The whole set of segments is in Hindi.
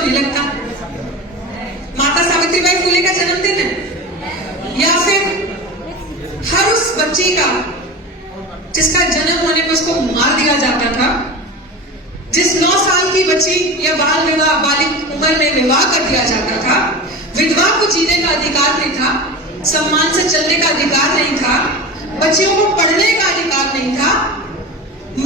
तो नहीं लगता। माता सावित्रीबाई फुले का जन्मदिन है, या फिर हर उस बच्ची का जिसका जन्म होने पर उसको मार दिया जाता था, जिस 9 साल की बच्ची या बाल विवाह बालिक उम्र में विवाह कर दिया जाता था, विधवा को जीने का अधिकार नहीं था, सम्मान से चलने का अधिकार नहीं था, बच्चियों को पढ़ने का अधिकार नहीं था,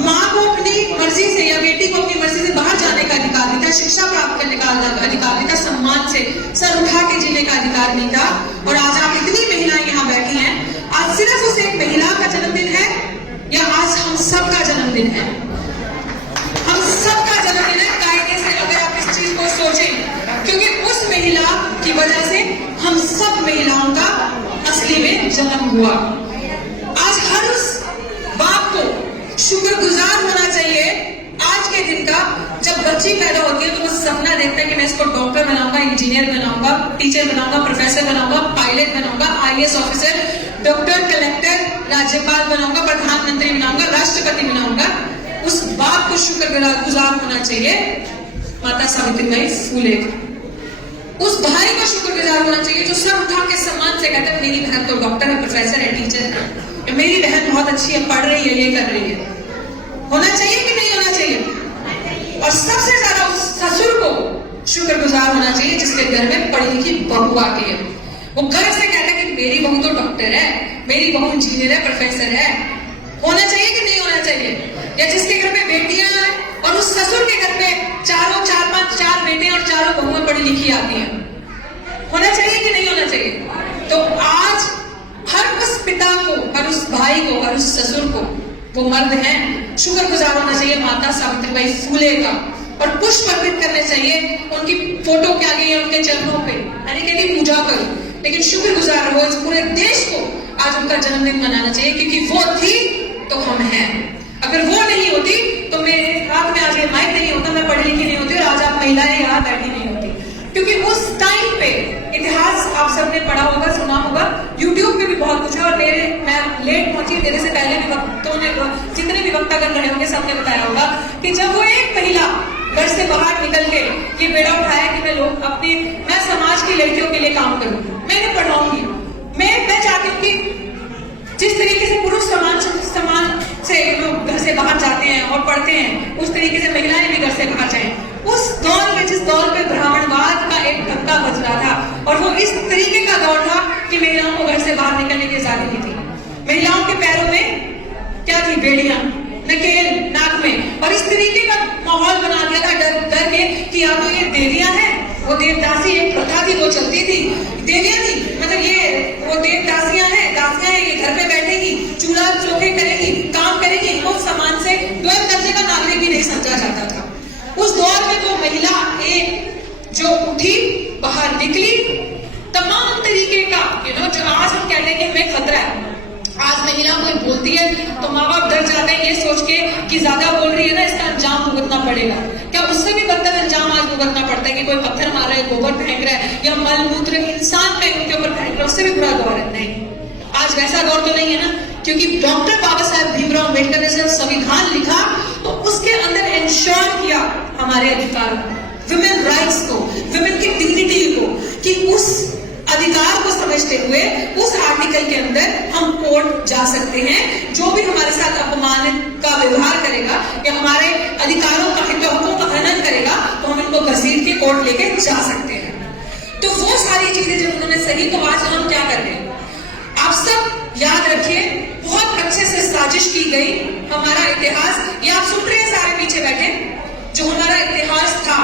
माँ को अपनी मर्जी से या बेटी को अपनी मर्जी से बाहर जाने का अधिकार नहीं था, शिक्षा प्राप्त करने का अधिकार नहीं था, सम्मान से सर उठा के जीने का अधिकार नहीं था। और आज आप इतनी महिलाएं यहाँ बैठी हैं, आज सिर्फ उस एक महिला का जन्मदिन है या आज हम सबका जन्मदिन है? हम सबका जन्मदिन है कायदे से, अगर आप इस चीज को सोचें, क्योंकि उस महिला की वजह से हम सब महिलाओं का असली में जन्म हुआ। आज हर उस बाप को शुक्रगुजार होना चाहिए आज के दिन का, जब बच्ची पैदा होती है तो वो सपना देखता है कि मैं इसको डॉक्टर बनाऊंगा, इंजीनियर बनाऊंगा, टीचर बनाऊंगा, प्रोफेसर बनाऊंगा, पायलट बनाऊंगा, आईएएस ऑफिसर, डॉक्टर, कलेक्टर, राज्यपाल बनाऊंगा, प्रधानमंत्री बनाऊंगा, राष्ट्रपति बनाऊंगा। उस बाप को शुक्रगुजार होना चाहिए माता सावित्रीबाई फुले का। उस भाई को शुक्रगुजार होना चाहिए जो सर उठा के सम्मान से कहता है मेरी बहन तो डॉक्टर है, प्रोफेसर है, टीचर है, मेरी बहन बहुत अच्छी है, पढ़ रही है, ये कर रही है। होना चाहिए कि नहीं होना चाहिए? और सबसे ज्यादा उस ससुर को शुक्रगुजार होना चाहिए जिसके घर में पढ़ी लिखी बहू आती है। वो घर से कहता है कि मेरी बहू तो डॉक्टर है, मेरी बहू इंजीनियर है, प्रोफेसर है। होना चाहिए कि नहीं होना चाहिए? या जिसके घर में बेटियां हैं और उस ससुर के घर में चार बेटे और चारों बहुएं पढ़ी लिखी आती हैं, होना चाहिए कि नहीं होना चाहिए? तो आज हर उस पिता को, हर उस भाई को, हर उस ससुर को, वो मर्द हैं, शुक्रगुजार होना चाहिए माता सावित्रीबाई फुले का, और पुष्प अर्पित करने चाहिए उनकी फोटो के आगे या उनके चरणों पे। मैंने कहती पूजा करो, लेकिन शुक्रगुजार रहो। इस पूरे देश को आज उनका जन्मदिन मनाना चाहिए, क्योंकि वो थी तो हम हैं। अगर वो नहीं होती तो मेरे हाथ में आज ये माइक नहीं होता, मैं पढ़ी लिखी नहीं होती और आज आप महिलाएं यहाँ बैठी नहीं होती। क्योंकि उस टाइम पे इतिहास आप सबने पढ़ा होगा, सुना होगा, यूट्यूब पे भी बहुत कुछ है। और मैं लेट पहुंची, मेरे से पहले भी वक्तों ने, जितने भी वक्तागण रहे होंगे, सबने बताया होगा कि जब वो एक महिला घर से बाहर निकल के ये बेड़ा उठाया कि मैं समाज की लड़कियों के लिए काम करूँ, मैं इन्हें पढ़ाऊंगी, मैं चाहती हूँ कि जिस तरीके से पुरुष समान से लोग घर से बाहर जाते हैं और पढ़ते हैं, उस तरीके से महिलाएं भी घर से बाहर जाएं। उस दौर में, जिस दौर पे ब्राह्मणवाद का एक धक्का बज रहा था, और वो इस तरीके का दौर था कि महिलाओं को घर से बाहर निकलने की आजादी नहीं थी। महिलाओं के पैरों में क्या थी? बेड़ियां, नकेल नाक में, और इस तरीके का माहौल बना दिया था डर के कि या तो ये देवियां हैं, वो देवदासी एक प्रथा थी वो चलती थी, देवियां थी मतलब वो देवदासियां हैं, दासियां हैं, ये घर पे बैठेगी, चूल्हा चौके करेगी, काम करेगी, इनको समाज से द्वैत दर्जे का नागरिक भी नहीं समझा जाता था। उस दौर में वो महिला एक जो उठी, बाहर निकली, तमाम तरीके का जो आज हम कहते हैं कि हमें खतरा है, आज महिला कोई बोलती है तो माँ बाप डर जाते हैं ये सोच के कि ज्यादा बोल रही है ना, इसका अंजाम भुगतना पड़ेगा। क्या उससे भी बदतर अंजाम आज भुगतना पड़ता है कि कोई पत्थर मार रहा है, गोबर फेंक रहा है, या मल मूत्र इंसान पे उनके ऊपर फेंक रहा है, उससे भी बुरा दौर है? नहीं, आज वैसा दौर तो नहीं है ना, क्योंकि डॉक्टर बाबा साहब भीमराव अम्बेडकर ने जब संविधान लिखा तो उसके अंदर इंश्योर किया हमारे अधिकार को, विमेन राइट्स को, विमेन की डिग्निटी को, कि उस अधिकार को समझते हुए उस आर्टिकल के अंदर हम कोर्ट जा सकते हैं। जो भी हमारे साथ अपमान का व्यवहार करेगा या हमारे अधिकारों का, हितों का हनन करेगा, तो हम इनको घसीट के कोर्ट लेके जा सकते हैं। तो वो सारी चीजें जब उन्होंने सही, तो आज हम क्या कर रहे हैं? आप सब याद रखिए, बहुत अच्छे से साजिश की गई। हमारा इतिहास, ये आप सुन रहे हैं सारे पीछे बैठे, जो हमारा इतिहास था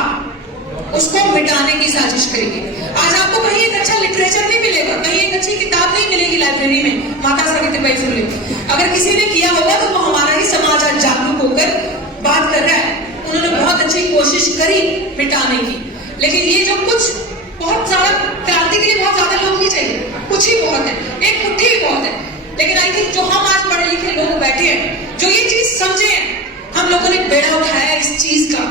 उसको मिटाने की साजिश करेगी। आज आपको कहीं एक अच्छा लिटरेचर नहीं मिलेगा, कहीं एक अच्छी किताब नहीं मिलेगी लाइब्रेरी में माता सावित्रीबाई फुले। अगर किसी ने किया होगा तो वो हमारा ही समाज आज जागरूक होकर बात कर रहा है। उन्होंने बहुत अच्छी कोशिश करी मिटाने की, लेकिन ये जो कुछ बहुत ज्यादा क्रांति के लिए बहुत ज्यादा लोग नहीं चाहिए, कुछ ही बहुत है, एक मुट्ठी ही बहुत है। लेकिन आई थिंक जो हम आज पढ़े लिखे लोग बैठे हैं, जो ये चीज समझे, हम लोगों ने बेड़ा उठाया इस चीज का,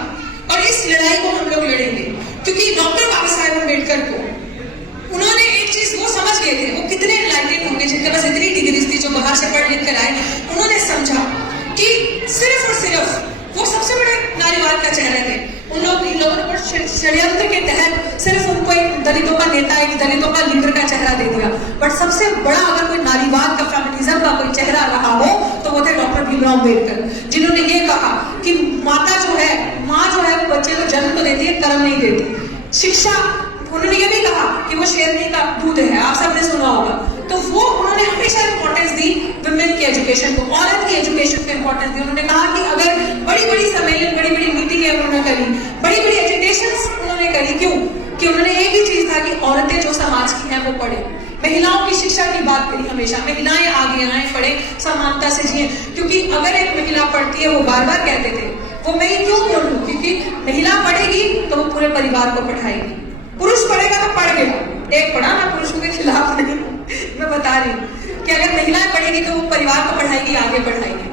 और इस लड़ाई को हम लोग लड़ेंगे। क्योंकि डॉक्टर बाबा साहेब अम्बेडकर को उन्होंने एक चीज वो समझ गए थे, वो कितने एनलाइटेड होंगे जिनके पास इतनी डिग्रीज थी, जो बाहर से पढ़ लिख कर आए, उन्होंने समझा कि सिर्फ और सिर्फ वो सबसे बड़े नारीवाद का चेहरा थे। इन लोगों ने षड्यंत्र के तहत सिर्फ उनको एक दलितों का नेता, एक दलितों का लीडर का चेहरा दे दिया। बट सबसे बड़ा अगर कोई नारीवाद का, फेमिनिज्म का कोई चेहरा रहा हो तो वो थे डॉक्टर भीमराव अम्बेडकर, जिन्होंने ये कहा कि माता जो है, माँ जो है वो बच्चे को जन्म तो देती है, कर्म नहीं देती। शिक्षा, उन्होंने ये भी कहा कि वो शेरनी का दूध है, आप सबने सुना होगा। तो वो उन्होंने हमेशा इंपॉर्टेंस दी विमेन की एजुकेशन को, औरत की एजुकेशन को इंपॉर्टेंस दी। उन्होंने कहा कि अगर बड़ी बड़ी सम्मेलन, बड़ी बड़ी मीटिंगें उन्होंने करी, बड़ी बड़ी एजुकेशंस उन्होंने करी, क्यों? कि उन्होंने एक ही चीज था कि औरतें जो समाज की हैं वो पढ़े। महिलाओं की शिक्षा की बात करी हमेशा, महिलाएं आगे आए, पढ़े, समानता से जिए। क्योंकि अगर एक महिला पढ़ती है, वो बार बार कहते थे, वो मैं क्यों बोलूं, क्योंकि महिला पढ़ेगी तो वो पूरे परिवार को पढ़ाएगी। पुरुष पढ़ेगा तो पढ़ गया, एक पढ़ा, मैं पुरुषों के खिलाफ नहीं, मैं बता रही हूँ कि अगर महिलाएं पढ़ेगी तो वो परिवार को पढ़ाएगी, आगे बढ़ाएगी।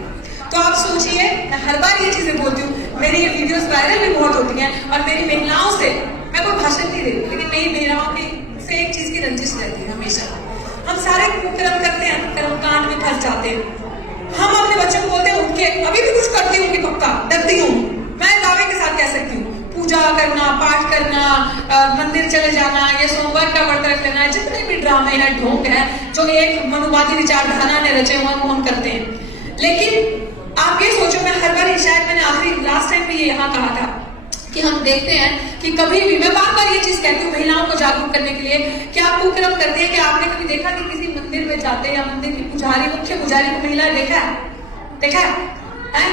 तो आप सोचिए, मैं हर बार ये चीजें बोलती हूँ, मेरी ये वीडियोस वायरल भी बहुत होती हैं, और मेरी महिलाओं से, मैं कोई भाषण नहीं देती, लेकिन मेरी महिलाओं की से एक चीज की रंजिश रहती है हमेशा। हम सारे कुकर्म करते हैं, कर्मकांड में फंस जाते हैं। हम अपने बच्चों को बोलते हैं, उठ के अभी भी कुछ करती हूँ कि पक्का डरती हूँ, मैं दावे के साथ कह सकती हूँ, पूजा करना, पाठ करना, मंदिर चले जाना, ये सोमवार का व्रत रख लेना, जितने भी ड्रामे हैं, ढोंग है, जो एक मनुवादी विचारधारा ने रचे हुए वो हम करते हैं। लेकिन आप ये सोचो, मैं हर बार, शायद मैंने आखिरी लास्ट टाइम भी ये यहाँ कहा था कि हम देखते हैं कि कभी भी, मैं बार बार ये चीज कहती हूँ महिलाओं को जागरूक करने के लिए, कि आप कुकर्म करते हैं कि आपने कभी देखा कि किसी मंदिर में जाते या मंदिर की पुजारी, मुख्य पुजारी को महिला देखा है? देखा है?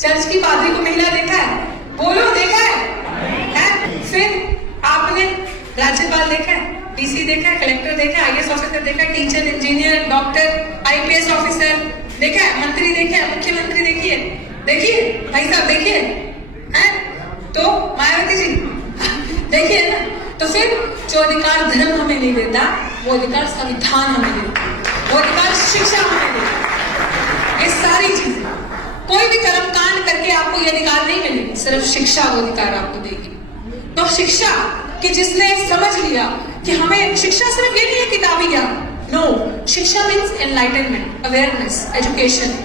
चर्च की पादरी को महिला देखा है? बोलो, देखा है? फिर आपने राज्यपाल देखा है, डीसी देखा है, कलेक्टर देखा है, आईएएस ऑफिसर देखा है, teacher, engineer, doctor, IPS officer देखा है, मंत्री देखा है, मुख्यमंत्री देखिए, देखिए भाई साहब, देखिए हैं? तो मायावती जी देखिए ना। तो फिर जो अधिकार धर्म हमें नहीं देता, वो अधिकार संविधान हमें देता, वो अधिकार शिक्षा हमें देता। ये सारी चीजें, कोई भी कर्म कांड करके आपको ये अधिकार नहीं मिलेगा, सिर्फ शिक्षा वो अधिकार आपको देगी। तो शिक्षा कि जिसने समझ लिया कि हमें शिक्षा सिर्फ ये नहीं है किताबी ज्ञान, नो, शिक्षा means enlightenment, awareness, education,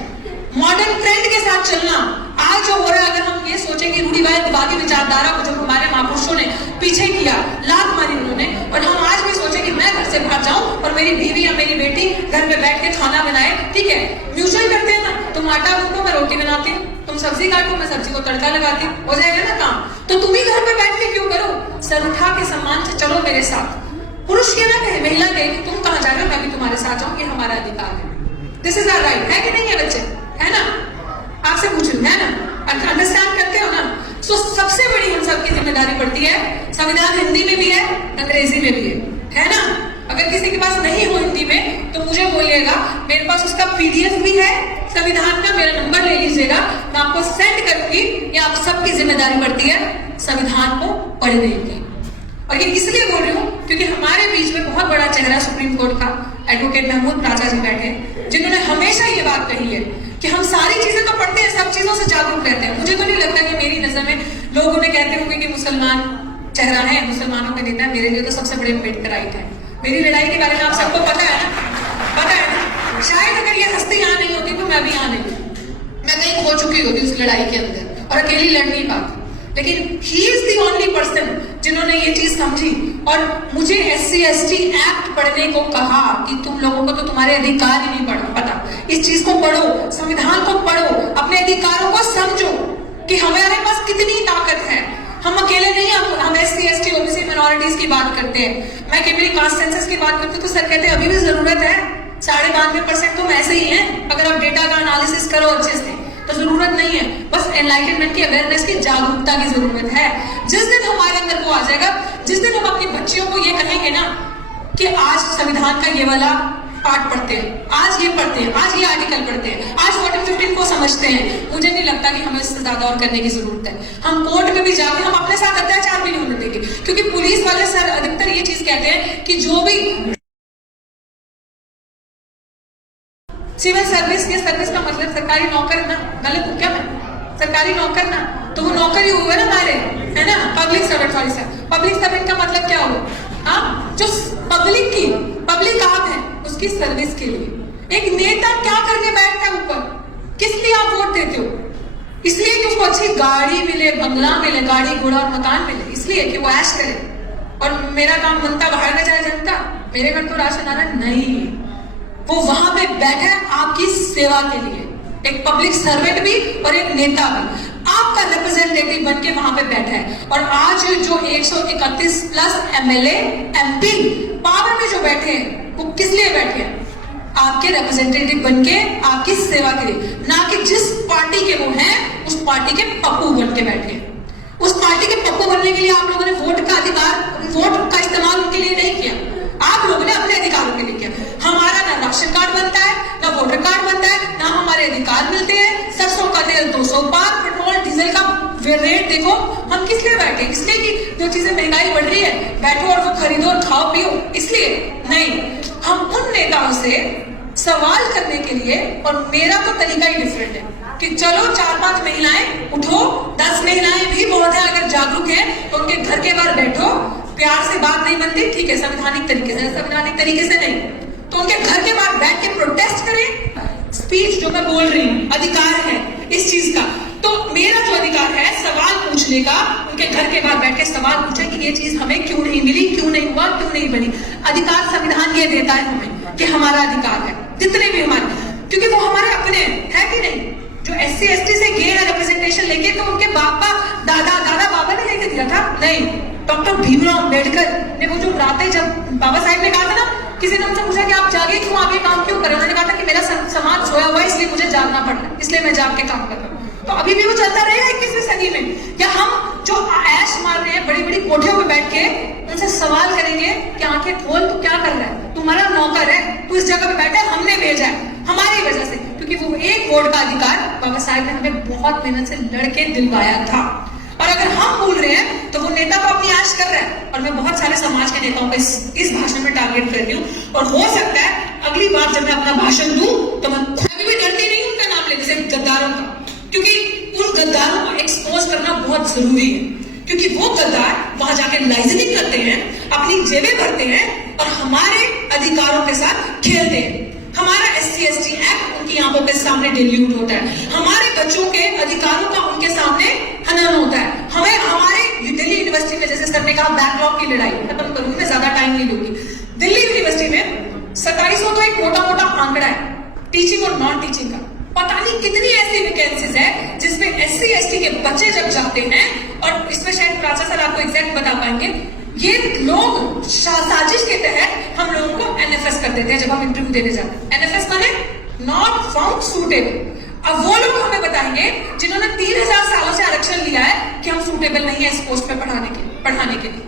modern trend के साथ चलना। आज जो हो रहा है, अगर हम ये सोचें कि रूढ़िवादी विचारधारा को जो हमारे महापुरुषों ने पीछे किया, लात मारी उन्होंने, और हम आज भी सोचें कि मैं घर से बाहर जाऊं और मेरी बीवी या मेरी बेटी घर में बैठ के खाना बनाए, ठीक है, म्यूचुअल करते हैं ना, तुम आटा गूंथो, मैं रोटी बनाती हूँ, तुम सब्जी काटो, मैं सब्जी को तड़का लगाती हूँ, हो जाएगा ना काम। तो तुम ही घर में बैठ के क्यों करो? सर उठा के सम्मान से चलो मेरे साथ। पुरुष ये ना कहे, महिला कहे कि तुम कहाँ जा रहे हो, मैं भी तुम्हारे साथ जाऊँ, ये हमारा अधिकार है। दिस इज आवर राइट, है कि नहीं है बच्चे? है ना? आपसे पूछूं, है ना? अंडरस्टैंड करते हो ना? सो सबसे बड़ी हम सबकी जिम्मेदारी पड़ती है, संविधान हिंदी में भी है, अंग्रेजी में भी है ना? अगर किसी के पास नहीं हो हिंदी में तो मुझे बोलिएगा, मेरे पास उसका पीडीएफ भी है संविधान का, मेरा नंबर ले लीजिएगा, मैं आपको सेंड करूंगी। ये आप सबकी जिम्मेदारी पड़ती है संविधान को पढ़ने की। और ये इसलिए बोल रही हूँ क्योंकि हमारे बीच में बहुत बड़ा चेहरा सुप्रीम कोर्ट का एडवोकेट महमूद राजा जी बैठे, जिन्होंने हमेशा ये बात कही है कि हम सारी चीजें तो पढ़ते हैं, सब चीजों से जागरूक रहते हैं। मुझे तो नहीं लगता कि मेरी नजर में लोग उन्हें कहते होंगे कि मुसलमान चेहरा है, मुसलमानों का नेता है। मेरे लिए तो सबसे बड़े अम्बेडकराइट है। मेरी लड़ाई के बारे में आप सबको पता है ना? पता है ना? शायद अगर ये हस्ती यहाँ नहीं होती तो मैं भी यहाँ नहीं होती, मैं कहीं खो चुकी होती उस लड़ाई के अंदर और अकेली लड़ नहीं पाती। लेकिन he is the only person जिन्होंने ये चीज समझी और मुझे SC/ST एक्ट पढ़ने को कहा कि तुम लोगों को तो तुम्हारे अधिकार ही नहीं पता, इस चीज को पढ़ो, संविधान को पढ़ो, अपने अधिकारों को समझो कि हमारे पास कितनी ताकत है। हम अकेले नहीं, हम SC/ST OBC माइनॉरिटीज की बात करते हैं। मैं केवल कास्ट सेंसस की बात करती हूँ तो सर कहते हैं अभी भी जरूरत है, 92.5% तो ऐसे ही हैं। अगर आप डेटा का एनालिसिस करो अच्छे से तो जरूरत नहीं है, बस एनलाइटनमेंट की, अवेयरनेस की, जागरूकता की जरूरत है। जिस दिन हमारे अंदर वो आ जाएगा, जिस दिन हम अपनी बच्चियों को ये कहेंगे ना कि आज संविधान का ये वाला पार्ट पढ़ते हैं, आज ये पढ़ते हैं, आज ये आर्टिकल पढ़ते हैं, आज 14-15 को समझते हैं, मुझे नहीं लगता कि हमें इससे ज्यादा और करने की जरूरत है। हम कोर्ट में भी जाके हम अपने साथ अत्याचार भी नहीं होने देंगे, क्योंकि पुलिस वाले सर अधिकतर ये चीज कहते हैं कि जो भी सिविल सर्विस, ये सर्विस का मतलब सरकारी नौकर ना, गलत हूँ क्या मैं? सरकारी नौकर ना, तो वो नौकर ही हुआ ना हमारे, है ना? Public servant, sorry sir, public servant का मतलब क्या हुआ? हाँ, जो पब्लिक आप है उसकी सर्विस के लिए। एक नेता क्या करने बैठता है ऊपर? किस लिए आप वोट देते हो? इसलिए कि उसको अच्छी गाड़ी मिले, बंगला मिले, गाड़ी घोड़ा और मकान मिले, इसलिए कि वो ऐश करे। और मेरा काम बनता बाहर में जाए जनता, मेरे घर तो राशन आ रहा नहीं, वो वहां पे बैठा है आपकी सेवा के लिए, एक पब्लिक सर्वेंट भी और एक नेता भी, आपका रिप्रेजेंटेटिव बन के वहां पे बैठा है। और आज जो 131 प्लस एमएलए एमपी पावर में जो बैठे हैं, वो किस लिए बैठे हैं? आपके रिप्रेजेंटेटिव बनके, आपकी सेवा के लिए, ना कि जिस पार्टी के वो हैं उस पार्टी के पप्पू बन के बैठे हैं। उस पार्टी के पप्पू बनने के लिए आप लोगों ने वोट का अधिकार, वोट का इस्तेमाल उनके लिए नहीं किया, आप लोगों ने अपने अधिकारों के लिए किया। हमारा ना राशन कार्ड बनता है, ना वोटर कार्ड बनता है, ना हमारे अधिकार मिलते हैं। सरसों का तेल 200 पार, पेट्रोल डीजल का रेट देखो। हम किस लिए बैठे? इसलिए कि जो चीजें महंगाई बढ़ रही है, बैठो और वो खरीदो और खाओ पियो, इसलिए नहीं। हम उन नेताओं से सवाल करने के लिए, और मेरा तो तरीका ही डिफरेंट है कि चलो 4-5 महिलाएं उठो, 10 महिलाएं भी बहुत है, अगर जागरूक है तो उनके घर के बाहर बैठो, प्यार से बात नहीं बनती, ठीक है, संवैधानिक तरीके से, संवैधानिक तरीके से नहीं तो उनके घर के बाहर बैठ के प्रोटेस्ट करें। स्पीच जो मैं बोल रही हूँ, अधिकार है इस चीज का, तो मेरा जो अधिकार है सवाल पूछने का, उनके घर के बाहर बैठ के सवाल पूछे कि ये चीज हमें क्यों नहीं मिली, क्यों नहीं हुआ, क्यों नहीं बनी। अधिकार संविधान ये देता है हमें कि हमारा अधिकार है, जितने भी हमारे, क्योंकि वो हमारे अपने है कि नहीं। जो SC ST से गए हैं रिप्रेजेंटेशन लेके, तो उनके दादा बाबा ने लेके दिया था? नहीं। डॉक्टर भीमराव अम्बेडकर ने वो जो रातें, जब बाबा साहब ने कहा था ना, किसी ने उनसे पूछा कि आप जागे क्यों, आप ये काम क्यों कर रहे हो? उन्होंने कहा था कि मेरा समाज सोया हुआ है, इसलिए मुझे जागना पड़ रहा है, इसलिए मैं जाग के काम कर रहा हूँ। तो अभी भी वो चलता रहेगा 21वीं सदी में। क्या हम जो ऐश मार रहे हैं बड़ी बड़ी कोठियों में बैठ के, उनसे सवाल करेंगे कि आंखें खोल, तू क्या कर रहा है, तुम्हारा नौकर है, तू इस जगह पे बैठा है, हमने भेजा है हमारी वजह से, क्योंकि वो एक वोट का अधिकार बाबा साहब ने हमें बहुत मेहनत से लड़के दिलवाया था। और अगर हम भूल रहे हैं तो वो नेता तो अपनी आश कर रहा है। और मैं बहुत सारे समाज के नेताओं को इस भाषण में टारगेट कर रही हूँ, और हो सकता है अगली बार जब मैं अपना भाषण दूं तो मैं कभी भी डरती नहीं उनका नाम लेने से, गद्दारों का, क्योंकि उन गद्दारों को एक्सपोज करना बहुत जरूरी है, क्योंकि वो गद्दार वहां जाके लाइजनिंग करते हैं, अपनी जेबें भरते हैं और हमारे अधिकारों के साथ खेलते हैं। हमारा SC ST एक्ट उनकी आंखों के सामने डिल्यूट होता है, हमारे बच्चों के अधिकारों का उनके सामने हनन होता है। हमें हमारे दिल्ली यूनिवर्सिटी में, जैसे सर ने कहा, बैकलॉग की लड़ाई खत्म करूंगी, मैं ज्यादा टाइम नहीं लूंगी। दिल्ली यूनिवर्सिटी में 2700 तो एक मोटा मोटा आंकड़ा है टीचिंग और नॉन टीचिंग का। पता नहीं कितनी ऐसी वैकेंसीज है जिसमें SC ST के बच्चे जब जाते हैं, और इसमें शायद प्राचा सर आपको एग्जैक्ट बता पाएंगे, ये लोग साजिश के तहत हम लोगों को NFS कर देते हैं जब हम इंटरव्यू देने जाते हैं। NFS माने नॉट फाउंड सूटेबल। अब वो लोग हमें बताएंगे जिन्होंने 3000 सालों से आरक्षण लिया है कि हम सूटेबल नहीं है इस पोस्ट पे पढ़ाने के लिए,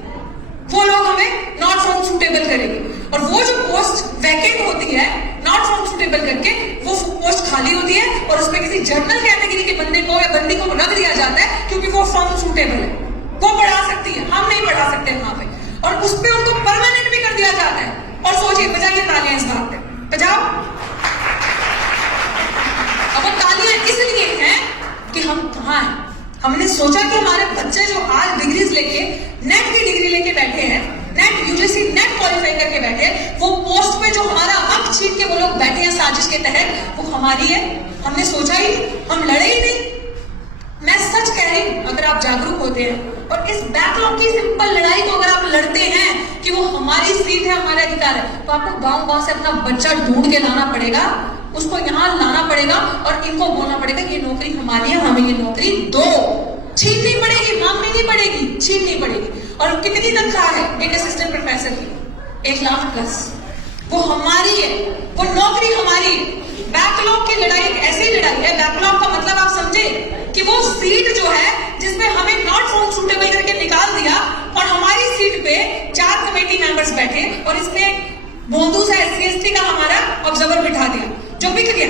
वो लोग हमें नॉट फाउंड सूटेबल करेंगे। और वो जो पोस्ट वैकेंट होती है नॉट फाउंड सूटेबल करके, वो पोस्ट खाली होती है और उसमें किसी जनरल कैटेगरी के बंदे को या बंदी को रख दिया जाता है, क्योंकि वो फाउंड सूटेबल है, वो पढ़ा सकती है, हम नहीं पढ़ा सकते वहां पे, और उस पे उनको परमानेंट भी कर दिया जाता है। और सोचिए, बजाइए तालियां इस बात पे, बजाओ। अब वो तालियां इसलिए हैं कि हम कहाँ हैं। हमने सोचा कि हमारे बच्चे जो आज डिग्रीज लेके, नेट की डिग्री लेके बैठे हैं, नेट UGC नेट क्वालिफाई करके बैठे हैं, वो पोस्ट पे जो हमारा हक छीन के वो लोग बैठे हैं साजिश के तहत, वो हमारी है। हमने सोचा ही, हम लड़े ही नहीं। मैं सच कह रही हूं, अगर आप जागरूक होते हैं और इस बैकलॉग की सिंपल लड़ाई को अगर आप लड़ते हैं कि वो हमारी सीट है, हमारा अधिकार है, तो आपको गांव-गांव से अपना बच्चा ढूंढ के लाना पड़ेगा, उसको यहाँ लाना पड़ेगा और इनको बोलना पड़ेगा ये नौकरी हमारी है, हमें ये नौकरी दो। छीननी पड़ेगी, मांगनी नहीं पड़ेगी, छीननी पड़ेगी। और कितनी तनख्वाह है एक असिस्टेंट प्रोफेसर की? 1 लाख प्लस। वो हमारी है, वो नौकरी हमारी है। बैकलॉग की लड़ाई ऐसी लड़ाई है, बैकलॉग का मतलब आप समझे कि वो सीट जो है जिसमें हमें नॉट फाउंड सूटेबल करके निकाल दिया, और हमारी सीट पे 4 कमेटी मेंबर्स बैठे और इसमें बोंदू सा SC ST का हमारा ऑब्जर्वर बिठा दिया, जो बिक गया,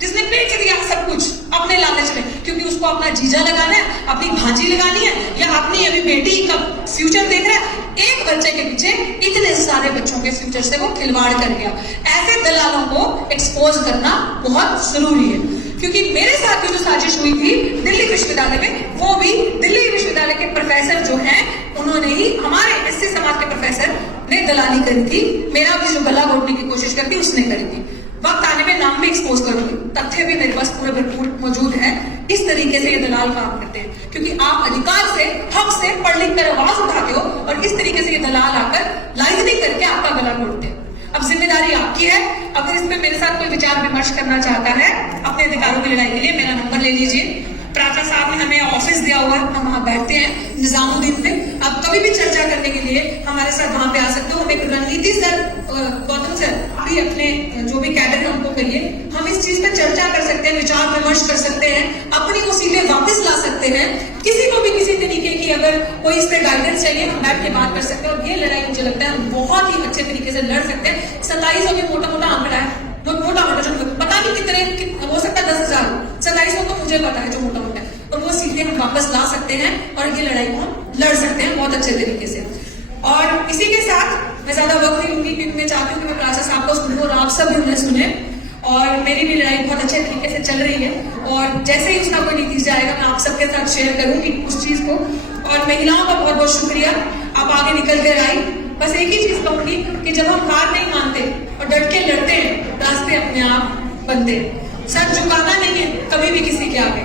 जिसने बेच दिया सब कुछ अपने लालच में, क्योंकि उसको अपना जीजा लगाना है, अपनी भांजी लगानी है, या अपनी अभी बेटी का फ्यूचर देख रहा है। एक बच्चे के पीछे इतने सारे बच्चों के फ्यूचर से वो खिलवाड़ कर गया। ऐसे दलालों को एक्सपोज करना बहुत जरूरी है, क्योंकि मेरे साथ भी जो साजिश हुई थी दिल्ली विश्वविद्यालय में, वो भी दिल्ली विश्वविद्यालय के प्रोफेसर जो हैं, उन्होंने ही, हमारे SC समाज के प्रोफेसर ने दलाली करी थी। मेरा भी जो गला घोटने की कोशिश करती उसने करी थी। वक्त आने में नाम भी एक्सपोज करूंगी, तथ्य भी मेरे पास पूरे भरपूर मौजूद है। इस तरीके से ये दलाल काम करते हैं, क्योंकि आप अधिकार से, हक से पढ़ लिख कर आवाज उठाते हो और इस तरीके से ये दलाल आकर लाइजनिंग करके आपका गला घोटते हैं। अब जिम्मेदारी आपकी है। अगर इस पे मेरे साथ कोई विचार विमर्श करना चाहता है अपने अधिकारों की लड़ाई के लिए, मेरा नंबर ले लीजिए। प्राचा साहब ने हमें ऑफिस दिया हुआ है, हम वहाँ बैठते हैं निजामुद्दीन पे। आप कभी भी चर्चा करने के लिए हमारे साथ वहां पे आ सकते हो। हम एक रणनीति सर, गौतम सर भी अपने जो भी कैडर है उनको कहिए, हम इस चीज पे चर्चा कर सकते हैं, विचार विमर्श कर सकते हैं, अपनी वो सीटें वापस ला सकते हैं। किसी को भी किसी तरीके की अगर कोई इस पे गाइडेंस चाहिए, हम बैठ के बात कर सकते हैं। और ये लड़ाई मुझे लगता है हम बहुत ही अच्छे तरीके से लड़ सकते हैं। 27 अभी मोटा मोटा आंकड़ा है, मोटा मोटा जो पता नहीं कितने हो सकता है, 10,000, 27 तो मुझे पता है जो मोटा मोटा है। और वो सीटें हम वापस ला सकते हैं और ये लड़ाई को हम लड़ सकते हैं बहुत अच्छे तरीके से। और इसी के साथ मैं ज्यादा वक्त नहीं लूंगी, क्योंकि मैं चाहती हूँ कि मैं प्राचा साहब को सुनूं और आप सब भी उन्हें सुने। और मेरी भी लड़ाई बहुत अच्छे तरीके से चल रही है और जैसे ही उसका कोई नतीजा आएगा मैं आप सबके साथ शेयर करूंगी उस चीज को। और महिलाओं का बहुत बहुत शुक्रिया, आप आगे निकल कर आई। बस एक ही चीज कहूंगी कि जब हम हार नहीं मानते और डट के लड़ते हैं, रास्ते अपने आप बनते हैं। सर झुकाना नहीं है कभी भी किसी के आगे।